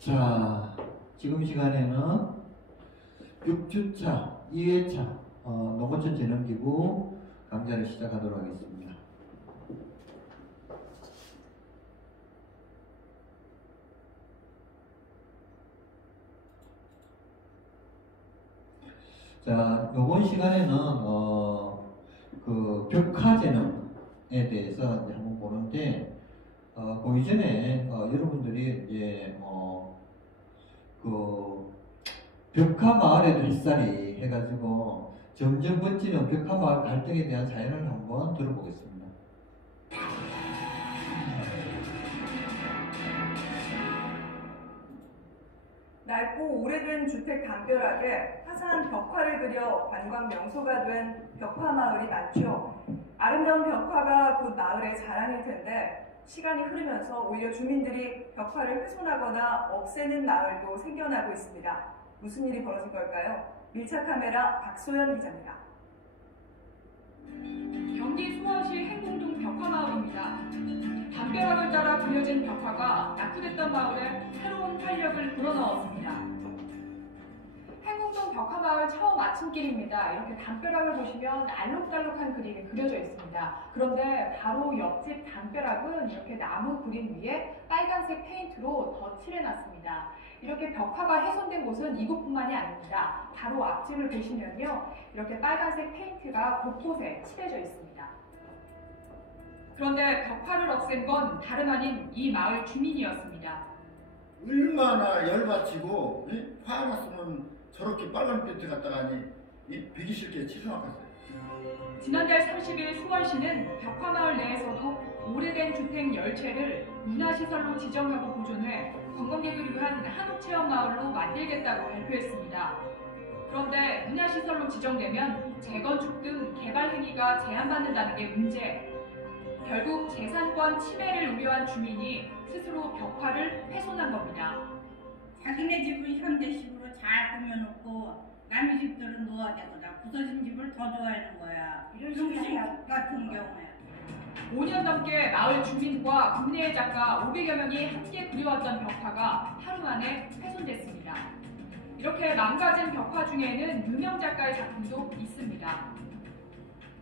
자, 지금 시간에는 6주차 2회차 농어촌 재능기부 강좌를 시작하도록 하겠습니다. 자, 이번 시간에는 그 벽화재능에 대해서 이제 한번 보는데 그 이전에 여러분들이 이제 그 벽화마을에도 햇살이 해가지고 점점 번지는 벽화마을 갈등에 대한 사연을 한번 들어보겠습니다. 낡고 오래된 주택 담벼락에 화사한 벽화를 그려 관광 명소가 된 벽화마을이 많죠. 아름다운 벽화가 곧 마을의 자랑일 텐데 시간이 흐르면서 오히려 주민들이 벽화를 훼손하거나 없애는 마을도 생겨나고 있습니다. 무슨 일이 벌어진 걸까요? 밀착 카메라 박소연 기자입니다. 경기 수원시 행궁동 벽화마을입니다. 담벼락을 따라 그려진 벽화가 낙후됐던 마을에 새로운 활력을 불어넣었습니다. 행궁동 벽화마을 처음 아침길입니다. 이렇게 담벼락을 보시면 알록달록한 그림이 그려져 있습니다. 그런데 바로 옆집 담벼락은 이렇게 나무 그림 위에 빨간색 페인트로 덧칠해놨습니다. 이렇게 벽화가 훼손된 곳은 이곳뿐만이 아닙니다. 바로 앞집을 보시면요, 이렇게 빨간색 페인트가 곳곳에 칠해져 있습니다. 그런데 벽화를 없앤 건 다름 아닌 이 마을 주민이었습니다. 얼마나 열받치고 화 났으면 저렇게 빨간 페인트 갖다가니 비기 싫게 칠해놨겠어요. 지난달 30일 수원시는 벽화마을 내에서도 오래된 주택 10채를 문화시설로 지정하고 보존해 관광객을 위한 한옥체험마을로 만들겠다고 발표했습니다. 그런데 문화시설로 지정되면 재건축 등 개발 행위가 제한받는다는 게 문제. 결국 재산권 침해를 우려한 주민이 스스로 벽화를 훼손한 겁니다. 자기네 집을 현대식으로 잘 꾸며놓고 남의 집들은 노화되거나 부서진 집을 더 좋아하는 거야. 이런 중식 같은 경우에 5년 넘게 마을 주민과 국내의 작가 500여 명이 함께 그려왔던 벽화가 하루 만에 훼손됐습니다. 이렇게 망가진 벽화 중에는 유명 작가의 작품도 있습니다.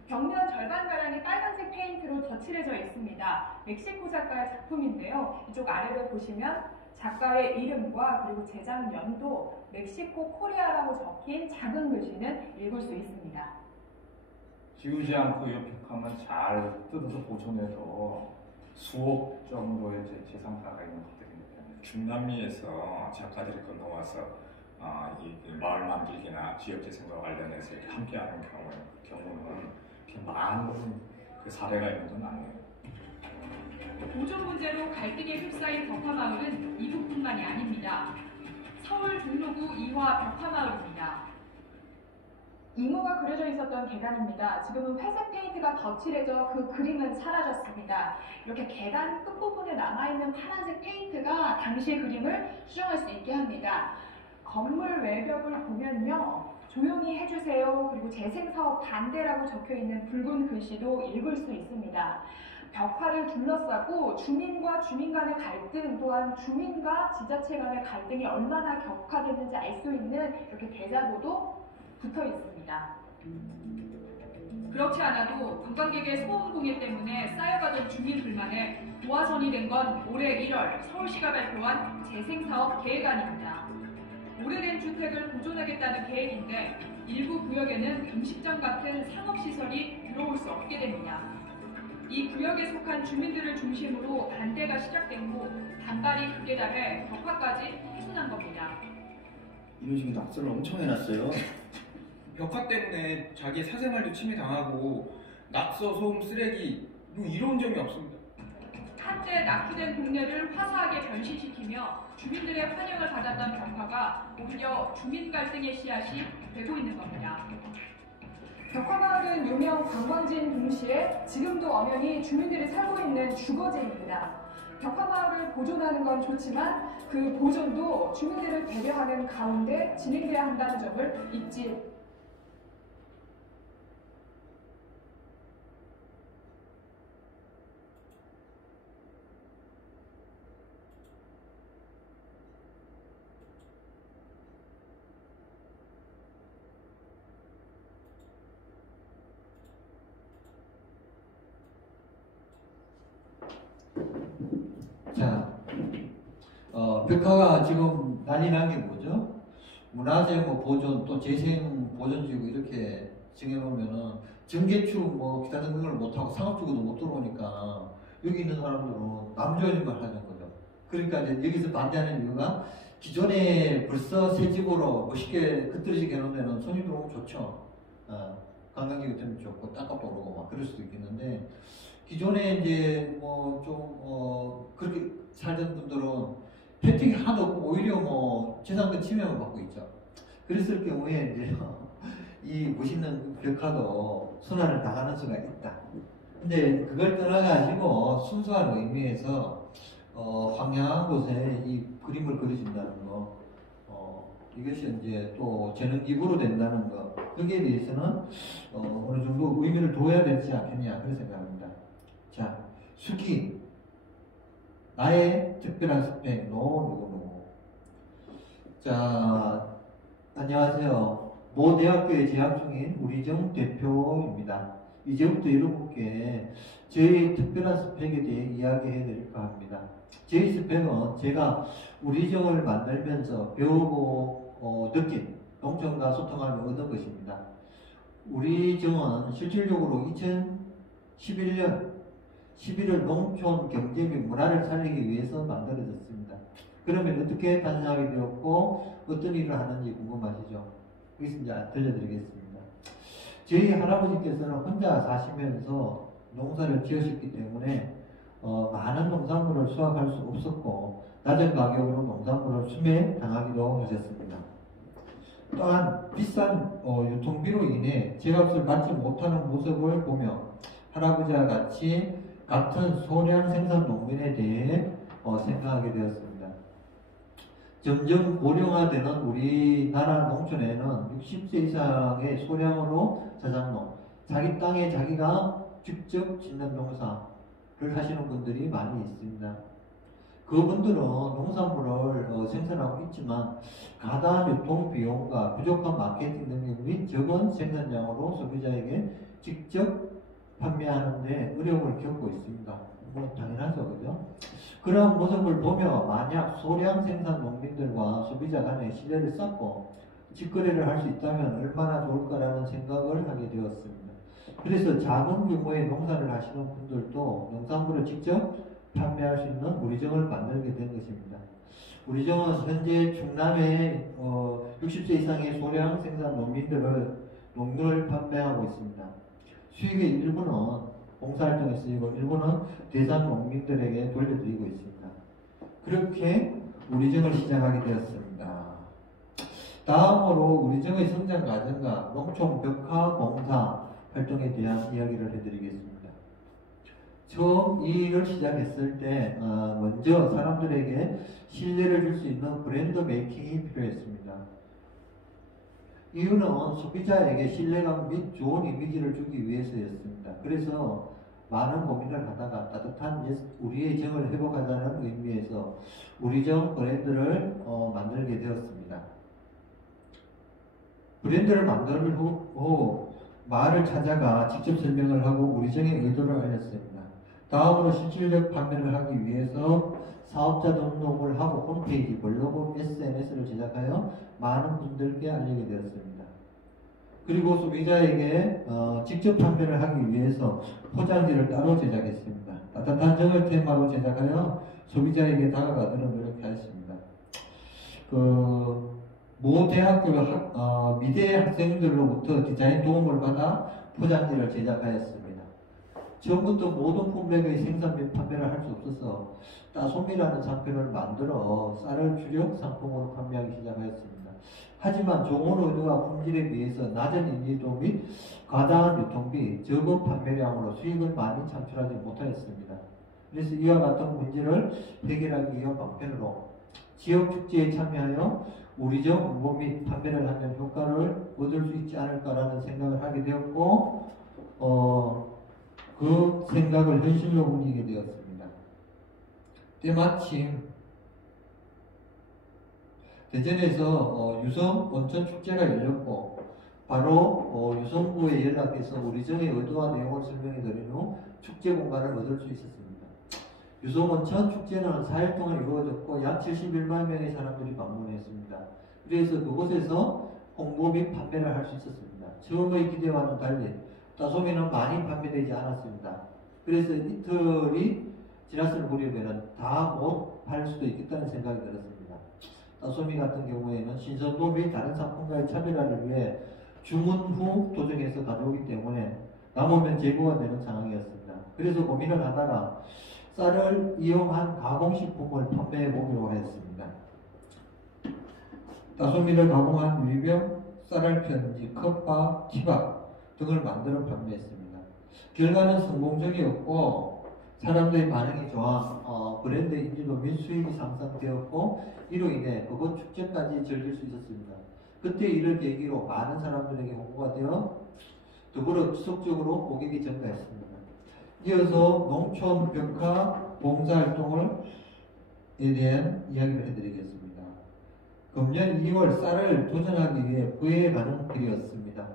벽면 절반가량이 빨간색 페인트로 덧칠해져 있습니다. 멕시코 작가의 작품인데요. 이쪽 아래를 보시면 작가의 이름과 그리고 제작 연도, 멕시코 코리아라고 적힌 작은 글씨는 읽을 수 있습니다. 지우지 않고 이 벽화만 잘 뜯어서 보존해도 수억 정도의 재산가가 있는 것들입니다. 중남미에서 작가들이 건너와서 이 마을 만들기나 지역재생과 관련해서 이렇게 함께하는 경우는 이렇게 많은 그 사례가 있는 건 아니에요. 보존 문제로 갈등에 휩싸인 벽화마을은 이곳뿐만이 아닙니다. 서울 종로구 이화 벽화마을입니다. 잉어가 그려져 있었던 계단입니다. 지금은 회색 페인트가 덧칠해져 그 그림은 사라졌습니다. 이렇게 계단 끝부분에 남아있는 파란색 페인트가 당시의 그림을 수정할 수 있게 합니다. 건물 외벽을 보면요, 조용히 해주세요, 그리고 재생사업 반대라고 적혀있는 붉은 글씨도 읽을 수 있습니다. 벽화를 둘러싸고 주민과 주민 간의 갈등, 또한 주민과 지자체 간의 갈등이 얼마나 격화됐는지 알 수 있는 이렇게 대자보도 붙어 있습니다. 그렇지 않아도 관광객의 소음 공해 때문에 쌓여가던 주민 불만에 도화선이 된 건 올해 1월 서울시가 발표한 재생사업 계획안입니다. 오래된 주택을 보존하겠다는 계획인데 일부 구역에는 음식점 같은 상업시설이 들어올 수 없게 됩니다. 이 구역에 속한 주민들을 중심으로 반대가 시작된 후 반발이 극에 달해 벽화까지 훼손한 겁니다. 이런 식으로 낙서를 엄청 해놨어요. 벽화 때문에 자기 사생활도 침해당하고 낙서, 소음, 쓰레기 이런 점이 없습니다. 한때 낙후된 동네를 화사하게 변신시키며 주민들의 환영을 받았던 벽화가 오히려 주민 갈등의 씨앗이 되고 있는 겁니다. 벽화마을은 유명 관광지인 동시에 지금도 엄연히 주민들이 살고 있는 주거지입니다. 벽화마을을 보존하는 건 좋지만 그 보존도 주민들을 배려하는 가운데 진행돼야 한다는 점을 잊지 벽화가 지금 난리 난 게 뭐죠? 문화재 뭐 보존 또 재생 보존지구 이렇게 정해놓으면은 정개축 뭐 기타 등등을 못하고 상업적으로 못 들어오니까 여기 있는 사람들은 남조리만 하는 거죠. 그러니까 이제 여기서 반대하는 이유가 기존에 벌써 새 집으로 멋있게 흩어지게 해놓으면 손이 들어오면 좋죠. 관광객이 되면 좋고 땅값도 오르고 막 그럴 수도 있겠는데 기존에 이제 뭐 좀 그렇게 살던 분들은 혜택이 하나도 없고 오히려 뭐 재산권 침해만 받고 있죠. 그랬을 경우에 이제 이 멋있는 벽화도 순환을 당하는 수가 있다. 근데 그걸 떠나가지고 순수한 의미에서 황량한 곳에 이 그림을 그려준다는 거, 이것이 이제 또 재능 기부로 된다는 거, 거기에 대해서는 어느 정도 의미를 둬야 되지 않겠냐 그런 생각합니다. 자, 수기 나의 특별한 스펙 누구누구. 자, 안녕하세요. 모 대학교에 재학 중인 우리정 대표입니다. 이제부터 여러분께 저희 특별한 스펙에 대해 이야기해 드릴까 합니다. 저희 스펙은 제가 우리정을 만들면서 배우고 느낀 농촌과 소통하며 얻은 것입니다. 우리정은 실질적으로 2011년 11월 농촌 경제 및 문화를 살리기 위해서 만들어졌습니다. 그러면 어떻게 탄생하게 되었고 어떤 일을 하는지 궁금하시죠? 여기서 이제 들려드리겠습니다. 저희 할아버지께서는 혼자 사시면서 농사를 지으셨기 때문에 많은 농산물을 수확할 수 없었고 낮은 가격으로 농산물을 수매당하기도 하셨습니다. 또한 비싼 유통비로 인해 제값을 받지 못하는 모습을 보며 할아버지와 같이 같은 소량 생산 농민에 대해 생각하게 되었습니다. 점점 고령화되는 우리나라 농촌에는 60세 이상의 소량으로 자작농, 자기 땅에 자기가 직접 짓는 농사를 하시는 분들이 많이 있습니다. 그분들은 농산물을 생산하고 있지만 가다한 유통 비용과 부족한 마케팅 능력 및 적은 생산량으로 소비자에게 직접 판매하는데 어려움을 겪고 있습니다. 뭐 당연하죠, 그죠? 그런 모습을 보며 만약 소량 생산 농민들과 소비자 간의 신뢰를 쌓고 직거래를 할 수 있다면 얼마나 좋을까라는 생각을 하게 되었습니다. 그래서 작은 규모의 농사를 하시는 분들도 농산물을 직접 판매할 수 있는 우리정을 만들게 된 것입니다. 우리정은 현재 충남의 60세 이상의 소량 생산 농민을 판매하고 있습니다. 수익의 일부는 봉사활동에 쓰이고 일부는 대상 농민들에게 돌려드리고 있습니다. 그렇게 우리정을 시작하게 되었습니다. 다음으로 우리정의 성장 과정과 농촌 벽화 봉사 활동에 대한 이야기를 해드리겠습니다. 처음 이 일을 시작했을 때 먼저 사람들에게 신뢰를 줄 수 있는 브랜드 메이킹이 필요했습니다. 이유는 소비자에게 신뢰감 및 좋은 이미지를 주기 위해서였습니다. 그래서 많은 고민을 하다가 따뜻한 우리의 정을 회복하자는 의미에서 우리정 브랜드를 만들게 되었습니다. 브랜드를 만든 후 마을을 찾아가 직접 설명을 하고 우리정의 의도를 알렸습니다. 다음으로 실질적 판매를 하기 위해서 사업자 등록을 하고 홈페이지, 블로그, SNS를 제작하여 많은 분들께 알리게 되었습니다. 그리고 소비자에게 직접 판매를 하기 위해서 포장지를 따로 제작했습니다. 따뜻한 정을 테마로 제작하여 소비자에게 다가가도록 노력하였습니다. 모 대학교 미대 학생들로부터 디자인 도움을 받아 포장지를 제작하였습니다. 처음부터 모든 품목의 생산 및 판매를 할 수 없어서 따솜이라는 상표를 만들어 쌀을 주력 상품으로 판매하기 시작하였습니다. 하지만 좋은 의도와 품질에 비해서 낮은 인지도 및 과다한 유통비, 적은 판매량으로 수익을 많이 창출하지 못하였습니다. 그래서 이와 같은 문제를 해결하기 위한 방편으로 지역 축제에 참여하여 우리정 홍보 및 판매를 하면 효과를 얻을 수 있지 않을까라는 생각을 하게 되었고 그 생각을 현실로 옮기게 되었습니다. 때마침 대전에서 유성 온천 축제가 열렸고 바로 유성구에 연락해서 우리정의 의도와 내용을 설명해 드린 후 축제 공간을 얻을 수 있었습니다. 유소원천 축제는 4일 동안 이루어졌고 약 71만 명의 사람들이 방문했습니다. 그래서 그곳에서 홍보 및 판매를 할 수 있었습니다. 처음의 기대와는 달리 따소미는 많이 판매되지 않았습니다. 그래서 이틀이 지났을 무렵에는 다 못 팔 수도 있겠다는 생각이 들었습니다. 따소미 같은 경우에는 신선도 및 다른 상품과의 차별화를 위해 주문 후 도정해서 가져오기 때문에 남으면 재고가 되는 상황이었습니다. 그래서 고민을 하다가 쌀을 이용한 가공식품을 판매해 보기로 하였습니다. 따소미를 가공한 유리병, 쌀알 편지, 컵밥, 티밥 등을 만들어 판매했습니다. 결과는 성공적이었고 사람들의 반응이 좋아 브랜드 인지도 및 수익이 상승되었고 이로 인해 그곳 축제까지 즐길 수 있었습니다. 그때 이를 계기로 많은 사람들에게 홍보가 되어 더불어 지속적으로 고객이 증가했습니다. 이어서 농촌 벽화 봉사활동에 대한 이야기를 해드리겠습니다. 금년 2월 쌀을 도전하기 위해 구애의 반응들이었습니다.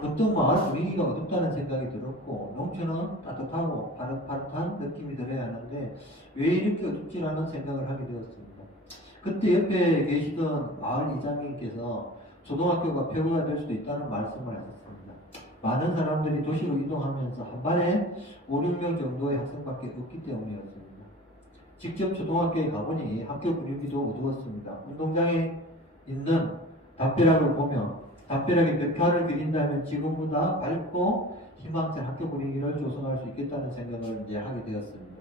어떤 마을 분위기가 어둡다는 생각이 들었고 농촌은 따뜻하고 파릇파릇한 느낌이 들어야 하는데 왜 이렇게 어둡지라는 생각을 하게 되었습니다. 그때 옆에 계시던 마을 이장님께서 초등학교가 폐교가 될 수도 있다는 말씀을 하셨습니다. 많은 사람들이 도시로 이동하면서 한 반에 5, 6명 정도의 학생밖에 없기 때문이었습니다. 직접 초등학교에 가보니 학교 분위기도 어두웠습니다. 운동장에 있는 담벼락을 보며 담벼락에 벽화를 그린다면 지금보다 밝고 희망찬 학교 분위기를 조성할 수 있겠다는 생각을 이제 하게 되었습니다.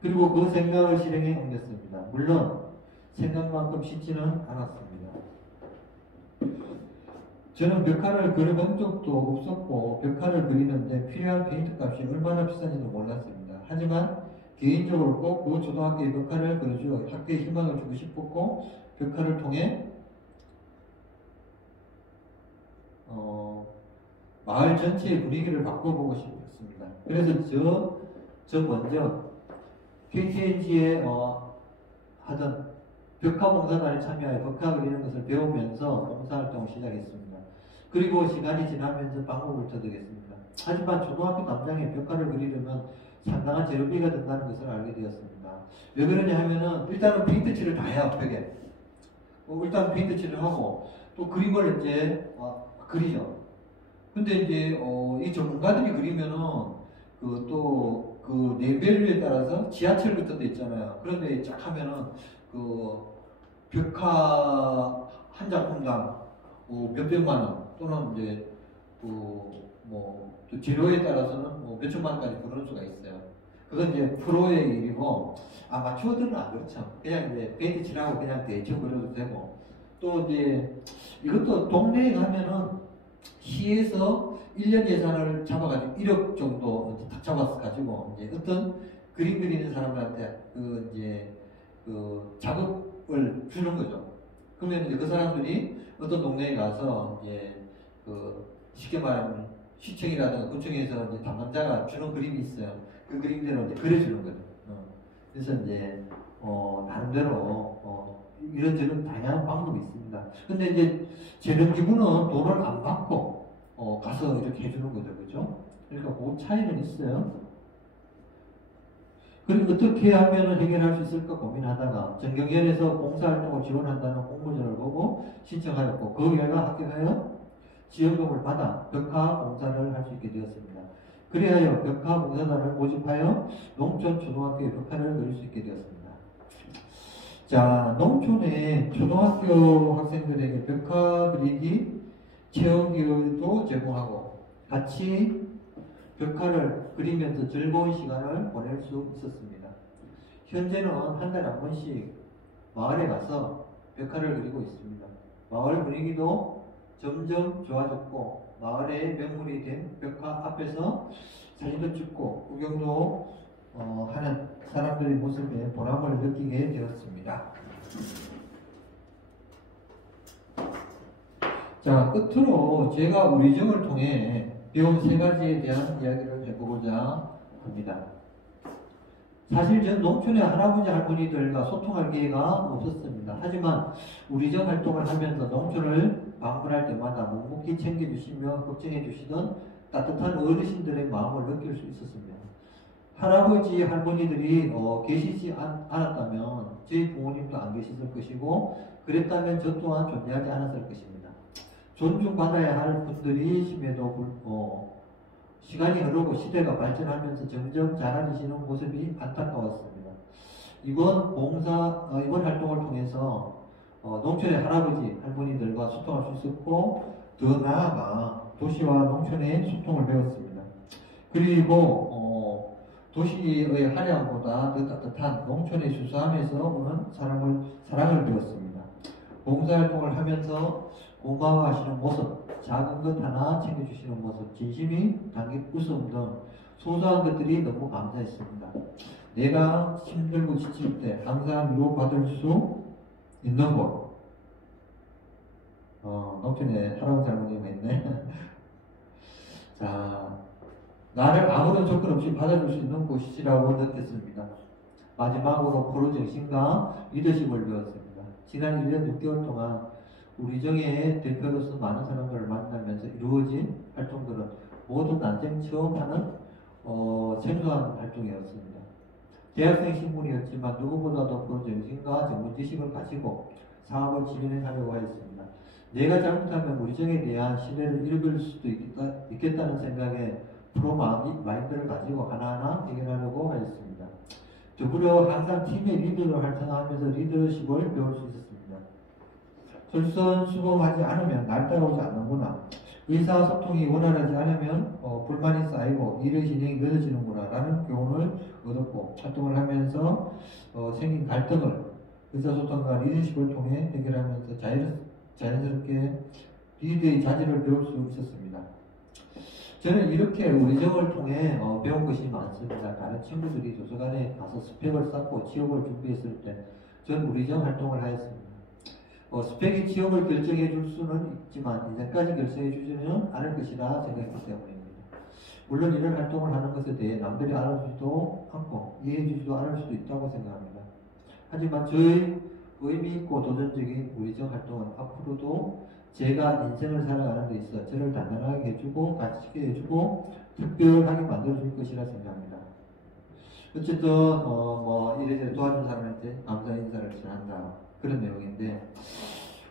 그리고 그 생각을 실행에 옮겼습니다. 물론 생각만큼 쉽지는 않았습니다. 저는 벽화를 그려본 적도 없었고 벽화를 그리는데 필요한 페인트 값이 얼마나 비싼지도 몰랐습니다. 하지만 개인적으로 꼭 그 초등학교에 벽화를 그려주어 학교에 희망을 주고 싶었고 벽화를 통해 마을 전체의 분위기를 바꿔보고 싶었습니다. 그래서 저 먼저 KTNG에 하던 벽화 봉사단에 참여하여 벽화 그리는 것을 배우면서 봉사활동을 시작했습니다. 그리고 시간이 지나면서 방법을 터득했습니다. 하지만 초등학교 담장에 벽화를 그리려면 상당한 재료비가 든다는 것을 알게 되었습니다. 왜 그러냐 하면은 일단은 페인트 칠을 다 해요, 벽에. 일단 페인트 칠을 하고 또 그림을 이제 그리죠. 근데 이제 이 전문가들이 그리면은 그 레벨에 따라서 지하철 같은 데 있잖아요. 그런데 쫙 하면은 그 벽화 한 작품당 몇백만 원 또는 이제 또 재료에 따라서는 몇천만 원까지 부르는 수가 있어요. 그건 이제 프로의 일이고 아마추어들은 안 그렇죠. 그냥 이제 페인트 칠하고 그냥 대충 그려도 되고 또 이제 이것도 동네에 가면은 시에서 1년 예산을 잡아가지고 1억 정도 딱 잡아가지고 이제 어떤 그림 그리는 사람들한테 그 작업을 주는 거죠. 그러면 이제 그 사람들이 어떤 동네에 가서 이제 쉽게 말하면 시청이라든가 구청에서 이제 담당자가 주는 그림이 있어요. 그 그림대로 이제 그려주는 거죠. 그래서 이제 나름대로 이런저런 다양한 방법이 있습니다. 근데 이제 재능기부는 돈을 안 받고 가서 이렇게 해주는 거죠, 그죠? 그러니까 그 차이는 있어요. 그리고 어떻게 하면 해결할 수 있을까 고민하다가 전경련에서 봉사활동을 지원한다는 공모전을 보고 신청하였고 그 결과 합격하여 지원금을 받아 벽화 봉사를 할 수 있게 되었습니다. 그리하여 벽화 봉사단을 모집하여 농촌 초등학교에 벽화를 그릴 수 있게 되었습니다. 자, 농촌의 초등학교 학생들에게 벽화 그리기 체험기회도 제공하고 같이 벽화를 그리면서 즐거운 시간을 보낼 수 있었습니다. 현재는 한 달에 한 번씩 마을에 가서 벽화를 그리고 있습니다. 마을 분위기도 점점 좋아졌고 마을의 명물이 된 벽화 앞에서 사진도 찍고 구경도 하는 사람들의 모습에 보람을 느끼게 되었습니다. 자, 끝으로 제가 우리 정을 통해 배운 세 가지에 대한 이야기를 해보고자 합니다. 사실 전 농촌의 할아버지 할머니들과 소통할 기회가 없었습니다. 하지만 우리 정 활동을 하면서 농촌을 방문할 때마다 묵묵히 챙겨주시며 걱정해 주시던 따뜻한 어르신들의 마음을 느낄 수 있었습니다. 할아버지, 할머니들이 계시지 않았다면 저희 부모님도 안 계셨을 것이고 그랬다면 저 또한 존재하지 않았을 것입니다. 존중받아야 할 분들이심에도 시간이 흐르고 시대가 발전하면서 점점 작아지시는 모습이 안타까웠습니다. 이번 활동을 통해서 농촌의 할아버지, 할머니들과 소통할 수 있었고 더 나아가 도시와 농촌의 소통을 배웠습니다. 그리고 도시의 화려함보다 더 따뜻한 농촌의 수수함에서 오는 사랑을 배웠습니다. 봉사활동을 하면서 고마워하시는 모습, 작은 것 하나 챙겨주시는 모습, 진심이 담긴 웃음 등 소소한 것들이 너무 감사했습니다. 내가 힘들고 지칠 때 항상 위로받을 수 있는 곳. 농촌에 할아버지 할머니가 있네. 자, 나를 아무런 조건 없이 받아줄 수 있는 곳이라고 느꼈습니다. 마지막으로 포로 정신과 리더십을 배웠습니다. 지난 1년 6개월 동안 우리 정의 대표로서 많은 사람들을 만나면서 이루어진 활동들은 모두 난생 처음 하는 생소한 활동이었습니다. 대학생 신분이었지만 누구보다도 포로 정신과 전문 지식을 가지고 사업을 진행하려고 하였습니다. 내가 잘못하면 우리 정에 대한 신뢰를 잃을 수도 있겠다는 생각에 프로 마인드를 가지고 하나하나 해결하려고 하였습니다. 더불어 항상 팀의 리더로 활동하면서 리더십을 배울 수 있었습니다. 솔선수범하지 않으면 날 따라오지 않는구나. 의사소통이 원활하지 않으면 불만이 쌓이고 일의 진행이 늦어지는구나 라는 교훈을 얻었고 활동을 하면서 생긴 갈등을 의사소통과 리더십을 통해 해결하면서 자연스럽게 리더의 자질을 배울 수 있었습니다. 저는 이렇게 우리정을 통해 배운 것이 많습니다. 다른 친구들이 도서관에 가서 스펙을 쌓고 취업을 준비했을 때 저는 우리정 활동을 하였습니다. 스펙이 취업을 결정해 줄 수는 있지만 인생까지 결정해 주지는 않을 것이라 생각했기 때문입니다. 물론 이런 활동을 하는 것에 대해 남들이 알아주지도 않고 이해해 주지도 않을 수도 있다고 생각합니다. 하지만 저의 의미 있고 도전적인 우리정 활동은 앞으로도 제가 인생을 살아가는 데 있어 저를 단단하게 해주고 가치있게 해주고 특별하게 만들어줄 것이라 생각합니다. 어쨌든 이래저래 도와준 사람한테 감사 인사를 전한다 그런 내용인데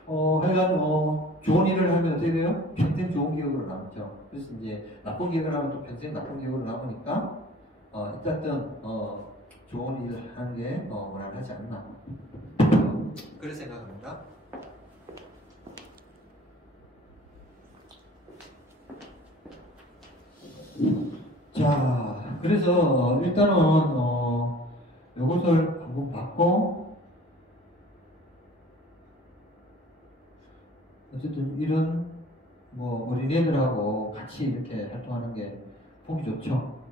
하여간 좋은 일을 하면 어떻게 돼요? 평생 좋은 기억으로 남죠. 그래서 이제 나쁜 기억을 하면 또 평생 나쁜 기억으로 남으니까 일단은 좋은 일을 하는 게 무난하지 않나 그렇게 생각합니다. 자, 그래서 일단은 이것을 한번 봤고 어쨌든 이런 어린애들하고 같이 이렇게 활동하는 게 보기 좋죠.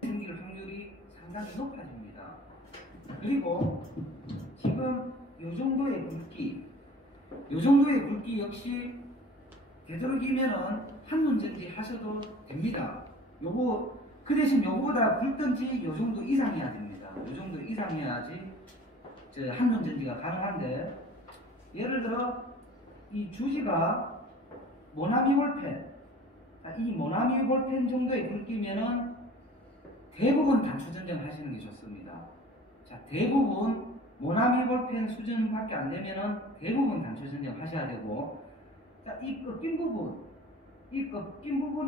생길 확률이 상당히 높아집니다. 그리고 지금 요 정도의 굵기 역시 되도록이면은 한눈전지 하셔도 됩니다. 그 대신 요거보다 굵든지 요 정도 이상이어야 됩니다. 요 정도 이상이어야지 한눈전지가 가능한데 예를 들어 이 주지가 모나미 볼펜 이 모나미 볼펜 정도의 굵기면은 대부분 단추 전쟁 하시는 게 좋습니다. 자, 대부분 모나미 볼펜 수준밖에 안 되면은 대부분 단추 전쟁 하셔야 되고, 자, 이 꺾인 부분이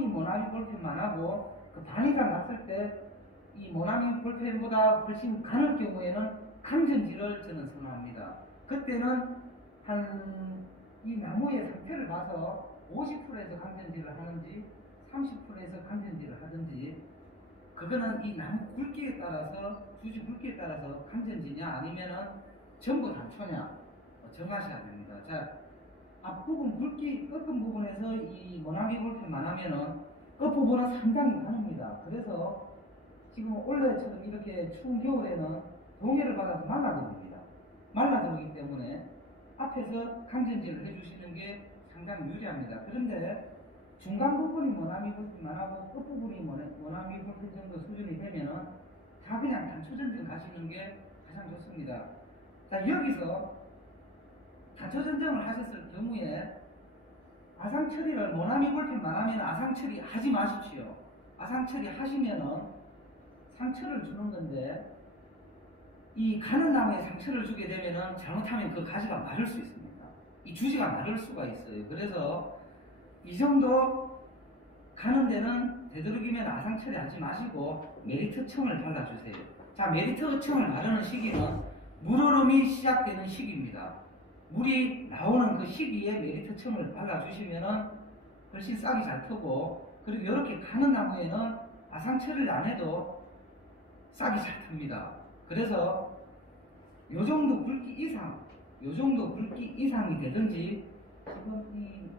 모나미 볼펜만 하고 그 반 이상 갔을 때 이 모나미 볼펜보다 훨씬 가늘 경우에는 강전지를 저는 선호합니다. 그때는 이 나무의 상태를 봐서 50%에서 강전지를 하는지 30%에서 강전지를 하든지 그거는 이 나무 굵기에 따라서 주지 굵기에 따라서 강전지냐 아니면은 전부 단초냐 정하셔야 됩니다. 자, 앞부분 굵기 꺾은 부분에서 이 모나미 볼펜만 하면은 끝부분은 상당히 가늡니다. 그래서 지금 원래처럼 이렇게 추운 겨울에는 동해를 받아서 말라들입니다. 말라들기 때문에 앞에서 강전지를 해주시는 게 상당히 유리합니다. 그런데 중간 부분이 모나미 볼펜만 하고 끝부분이 모나미 볼펜 정도 수준이 되면은 다 그냥 단추 전쟁 가시는 게 가장 좋습니다. 자, 여기서 단추 전쟁을 하셨을 경우에 아상 처리를 모나미 볼펜만 하면 아상 처리 하지 마십시오. 아상 처리하시면은 상처를 주는 건데 이 가는 나무에 상처를 주게 되면은 잘못하면 그 가지가 마를 수 있습니다. 이 주지가 마를 수가 있어요. 그래서 이 정도 가는 데는 되도록이면 아상 처리하지 마시고 메리트청을 발라주세요. 자, 메리트청을 바르는 시기는 물흐름이 시작되는 시기입니다. 물이 나오는 그 시기에 메리트청을 발라주시면은 훨씬 싹이 잘 트고, 그리고 이렇게 가는 나무에는 아상 처리를 안 해도 싹이 잘 틉니다. 그래서 요 정도 굵기 이상이 되든지, 지금 이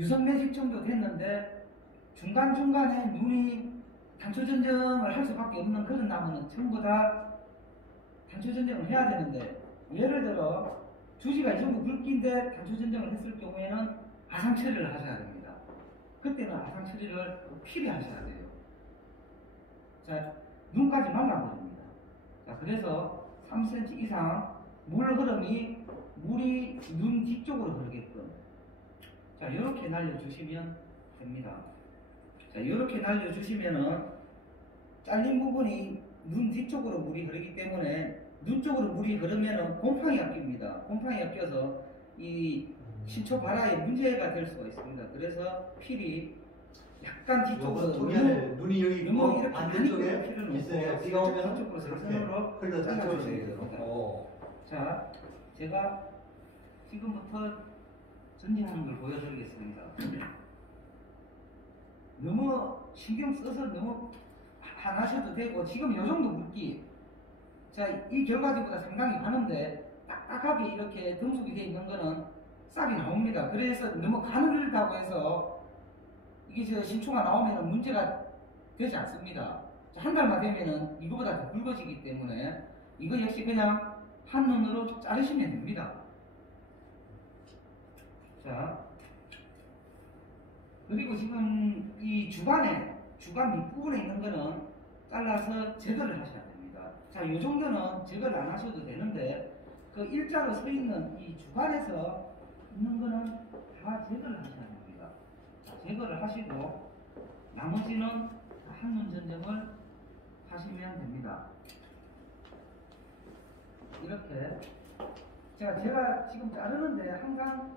유선 매직 정도 됐는데 중간중간에 눈이 단초 전정을 할 수밖에 없는 그런 나무는 전부 다 단초 전정을 해야 되는데, 예를 들어 주지가 이 정도 굵기인데 단초 전정을 했을 경우에는 아상 처리를 하셔야 됩니다. 그때는 아상 처리를 필히 하셔야 돼요. 자, 눈까지 말라버립니다. 자, 그래서 3cm 이상 물 흐름이 물이 눈 뒤쪽으로 흐르게끔, 자, 이렇게 날려주시면 됩니다. 자, 이렇게 날려주시면은 잘린 부분이 눈 뒤쪽으로 물이 흐르기 때문에 눈 쪽으로 물이 흐르면은 곰팡이가 낍니다. 곰팡이가 껴서 이 신초 발화에 문제가 될 수가 있습니다. 그래서 필히 약간 뒤쪽으로 눈이 여기 있고 이렇게 반대쪽에 필요는 있어요. 없고 비가 오면 뒤쪽으로 이렇게 선으로 흘러 잘라주셔야 들어오세요. 됩니다. 자, 제가 지금부터 전지하는 걸 보여드리겠습니다. 너무 신경 써서 너무 안 하셔도 되고, 지금 이 정도 굵기, 자, 이 결과지보다 상당히 가는데 딱딱하게 이렇게 등속이 되어 있는 거는 싹이 나옵니다. 그래서 너무 가늘다고 해서 이게 저 신초가 나오면 문제가 되지 않습니다. 한 달만 되면은 이거보다 더 굵어지기 때문에 이거 역시 그냥 한 눈으로 자르시면 됩니다. 자, 그리고 지금 이 주간 밑부분에 있는 거는 잘라서 제거를 하셔야 됩니다. 자, 이 정도는 제거를 안 하셔도 되는데, 그 일자로 서 있는 이 주간에서 있는 거는 다 제거를 하셔야 됩니다. 자, 제거를 하시고 나머지는 한눈 전정을 하시면 됩니다. 이렇게 제가 지금 자르는데 항상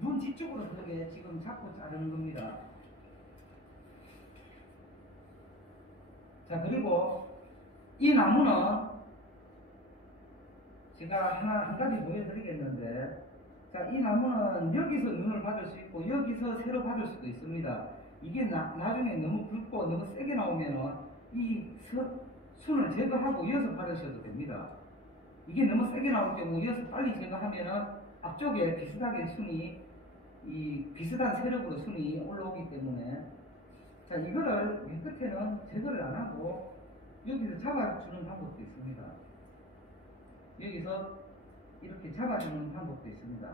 눈 뒤쪽으로 그렇게 지금 잡고 자르는 겁니다. 자, 그리고 이 나무는 제가 한 가지 보여드리겠는데, 자, 이 나무는 여기서 눈을 받을 수 있고 여기서 새로 받을 수도 있습니다. 이게 나중에 너무 굵고 너무 세게 나오면은 이 순을 제거하고 이어서 받으셔도 됩니다. 이게 너무 세게 나올 경우 이어서 빨리 제거하면은 앞쪽에 비슷하게 순이 이 비슷한 세력으로 순이 올라오기 때문에, 자, 이거를 맨 끝에는 제거를 안 하고 여기서 잡아주는 방법도 있습니다. 여기서 이렇게 잡아주는 방법도 있습니다.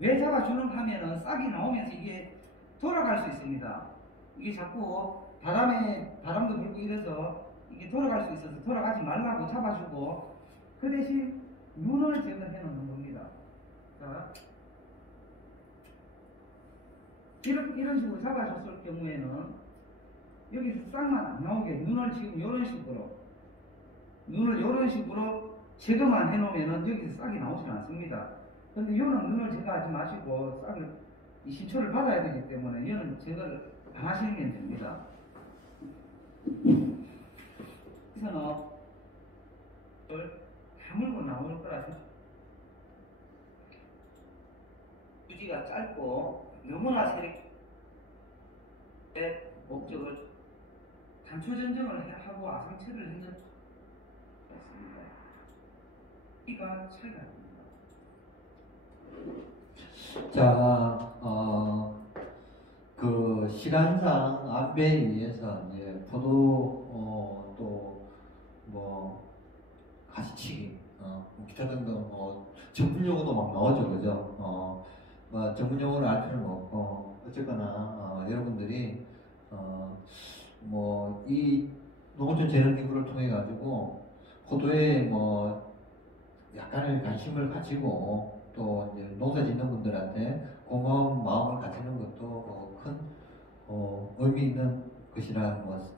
왜 잡아주는가 하면은 싹이 나오면서 이게 돌아갈 수 있습니다. 이게 자꾸 바람도 불고 이래서 이게 돌아갈 수 있어서 돌아가지 말라고 잡아주고, 그 대신 눈을 제거해 놓는 겁니다. 자, 이런 식으로 잡아줬을 경우에는 여기서 싹만 안 나오게 눈을 지금 이런 식으로 제거만 해놓으면은 여기서 싹이 나오진 않습니다. 근데 이거는 눈을 제거하지 마시고 싹을 이 신초를 받아야 되기 때문에 이거는 제거를 안 하시는 게 됩니다. 여기서는 다물고 나올 거라서 주지가 짧고 너무나 세게 목적을 단초 전정을 하고 아상처를 했는 것입니다. 이가 차이가 납니다. 자, 그 시간상 안배에 의해서 이제 포도 또 뭐 가시치기, 기타 등등 전문 용어도 막 나오죠, 그죠? 뭐 전문 용어를 알 필요는 없고, 어쨌거나 여러분들이 뭐 이 농어촌 재능 기구를 통해 가지고 포도에 뭐 약간의 관심을 가지고 또 이제 농사 짓는 분들한테 고마운 마음을 가지는 것도 큰 의미 있는 것이라 뭐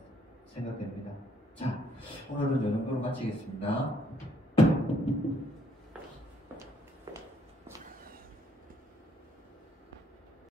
생각됩니다. 자, 오늘은 이 정도로 마치겠습니다.